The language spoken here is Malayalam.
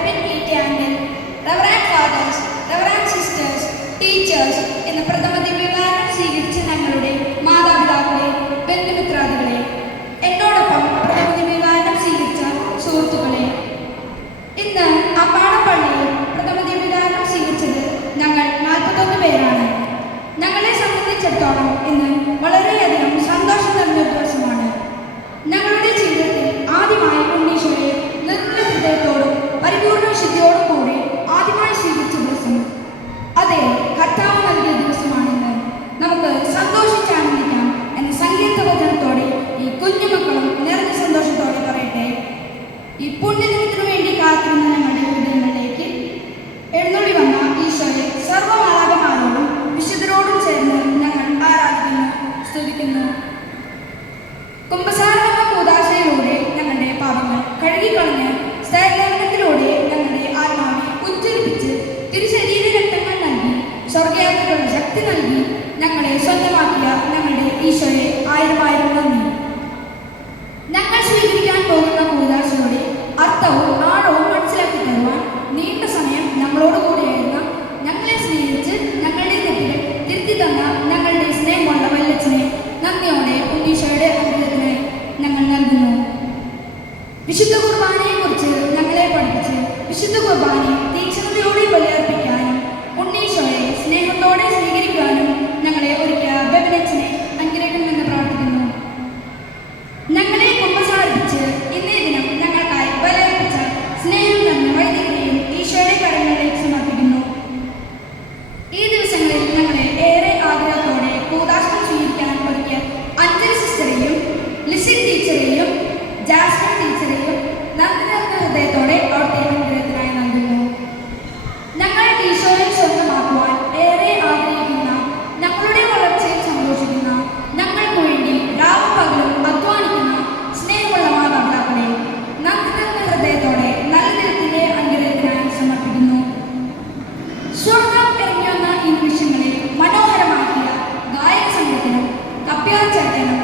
Reverend P.T. Angle, Reverend Fathers, Reverend Sisters, Teachers എന്ന പ്രഥമ ദിവ്യകാരണം സ്വീകരിച്ച ഞങ്ങളുടെ മാതാപിതാക്കളെ, ബന്ധുമിത്രാദികളെ, എന്നോടൊപ്പം പ്രഥമ ദിവ്യകാരണം സ്വീകരിച്ച സുഹൃത്തുക്കളെ, ഇന്ന് അമ്പാടപ്പള്ളിയിൽ പ്രഥമ ദിവ്യകാരണം സ്വീകരിച്ചത് ഞങ്ങൾ 41 പേരാണ്. ഞങ്ങളെ സംബന്ധിച്ചിടത്തോളം ഇന്ന് വളരെയധികം സന്തോഷം നിറഞ്ഞ ദിവസമാണ്. ഞങ്ങളുടെ ജീവിതത്തിൽ ആദ്യമായി ഉണ്ണീശോയെ നിർമ്മല ഹൃദയത്തോടും പരിപൂർണ വിശുദ്ധിയോടും കൂടി ആദ്യമായി സ്വീകരിച്ച ദിവസം, അതേ കർത്താവ് നൽകിയ ദിവസമാണെന്ന് നമുക്ക് സന്തോഷിച്ചാനന്ദിക്കാം എന്ന സങ്കീർത്തവചനത്തോടെ ഈ കുഞ്ഞുമക്കളും നിറഞ്ഞ സന്തോഷത്തോടെ പറയട്ടെ. ഈ പുണ്യദിനത്തിനു വേണ്ടി കാത്തിരുന്ന ഞങ്ങളുടെ ഹൃദയങ്ങളിലേക്ക് എഴുന്നള്ളി വന്ന ഈശോയെ സർവ്വമാലാഖമാരോടും വിശുദ്ധരോടും ചേർന്ന് ഞങ്ങൾ ആരാധിക്കുന്നു, സ്തുതിക്കുന്നു. കുമ്പസാരമെന്ന കൂദാശയിലൂടെ ഞങ്ങളുടെ പാപങ്ങൾ കഴുകിക്കളഞ്ഞ് സ്ഥൈര്യത്തിലൂടെ ഞങ്ങളുടെ ആത്മാവിനെ ഉജ്ജ്വലിപ്പിച്ച് തിരുശരീര രക്തങ്ങൾ നൽകി സ്വർഗയാത്രയ്ക്കുള്ള ശക്തി നൽകി ഞങ്ങളെ സ്വന്തമാക്കിയ ഞങ്ങളുടെ ഈശോയെ ആയിരം നന്ദി. ഞങ്ങൾ സ്വീകരിക്കാൻ പോകുന്ന കൂദാശയുടെ അർത്ഥവും ആഴവും മനസ്സിലാക്കി തരുവാൻ നീണ്ട സമയം ഞങ്ങളോട് കൂടിയായിരുന്ന, ഞങ്ങളെ സ്നേഹിച്ച് ഞങ്ങളുടെ തെറ്റുകൾ തിരുത്തി തന്ന ഞങ്ങളുടെ സ്നേഹമുള്ള വല്ലച്ചനെ നന്ദിയോടെ ഉണ്ണീശോയുടെ അനുഗ്രഹത്തിന് ഞങ്ങൾ നൽകുന്നു. വിശുദ്ധ കുർബാനയെക്കുറിച്ച് ഞങ്ങളെ പഠിപ്പിച്ച് വിശുദ്ധ കുർബാനയെ തീക്ഷ്ണതയോടെ ബലിയർപ്പിക്കാനും ഉണ്ണീശോയെ സ്നേഹത്തോടെ സ്വീകരിക്കാനും ഞങ്ങളെ ഒരുക്കിയ ബെബിനച്ചനെ അനുഗ്രഹിക്കണമെന്ന് പ്രാർത്ഥിക്കുന്നു. ഞങ്ങളെ കുമ്പസാരിപ്പിച്ച് ഇന്നേ ദിനം ഞങ്ങൾക്കായി ബലിയർപ്പിച്ച സ്നേഹം നിറഞ്ഞ വൈദികരെയും ഈശോയുടെ കരങ്ങളിലേക്ക് സമർപ്പിക്കുന്നു. ഈ ദിവസങ്ങളിൽ ഞങ്ങളെ ഏറെ ആഗ്രഹത്തോടെ കൂദാശം സ്വീകരിക്കാൻ ഒരുക്കിയ അഞ്ജലി സിസ്റ്ററെയും ലിസിൻ ടീച്ചറെയും ജാസ്മിൻ ടീച്ചറെയും നന്ദി നിറഞ്ഞ ഹൃദയത്തോടെ അവിടുത്തെ അനുഗ്രഹത്തിനായി നൽകുന്നു. ഞങ്ങൾ ഈശോയെ സ്വന്തമാക്കുവാൻ ഏറെ ആഗ്രഹിക്കുന്ന, ഞങ്ങളുടെ വളർച്ചയിൽ സന്തോഷിക്കുന്ന, ഞങ്ങൾക്ക് വേണ്ടി രാവും പകലും അധ്വാനിക്കുന്ന സ്നേഹമുള്ള മാതാപിതാക്കളെ നന്ദി നിറഞ്ഞ ഹൃദയത്തോടെ നല്ല ദിനത്തിന്റെ അനുഗ്രഹത്തിനായി സമർപ്പിക്കുന്നു. സ്വർഗം ഇറങ്ങി വന്ന ഈ നിമിഷങ്ങളെ മനോഹരമാക്കിയ ഗായക സംഘത്തിനും കപ്പ്യാർ ചേട്ടനും